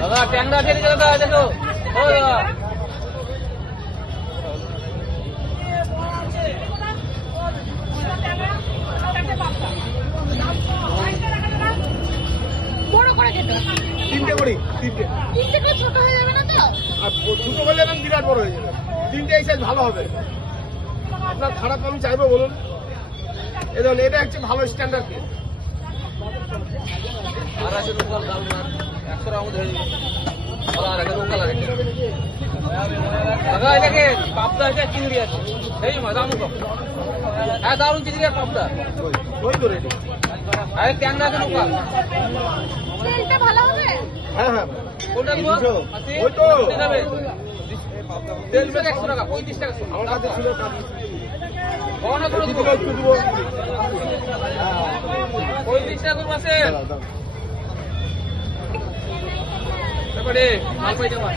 দাদা ট্যাংরা আছে দাদা দেখো ও দাদা বড় করে খেতে তিনটে করি তিনটে তিনটে করে ছোট হয়ে যাবে না তো? আর দুটো করলে এখন বিরাট বড় হয়ে যাবে। তিনটে এই সাইজ ভালো হবে। আপনার খারাপ আমি চাইবো বলুন? এই ধরুন এটা হচ্ছে ভালো স্ট্যান্ডার্ড কেস। আর আছে লোকাল ডাল না 100 টাকা মধ্যে হয়ে যাবে আর আগে লোকাল আছে দাদা এটাকে পাবদা আছে চিংড়ি আছে এই মা দাম কম হ্যাঁ দারুন চিংড়ি আর পাবদা ওই তো রেডি। আরে ট্যাংরা আছে লোকাল তেলটা ভালো হবে? হ্যাঁ হ্যাঁ কোনটা দিব ওই তো। যাবে তেল ব্যাগ 100 টাকা 35 টাকা আমার কাছে ছিল কাজ। কখনো করে একটু দেবো দিব, একটু দিব। 35 টাকা করে আছে দাও, দাও। তারপরে মাল পাই যাবা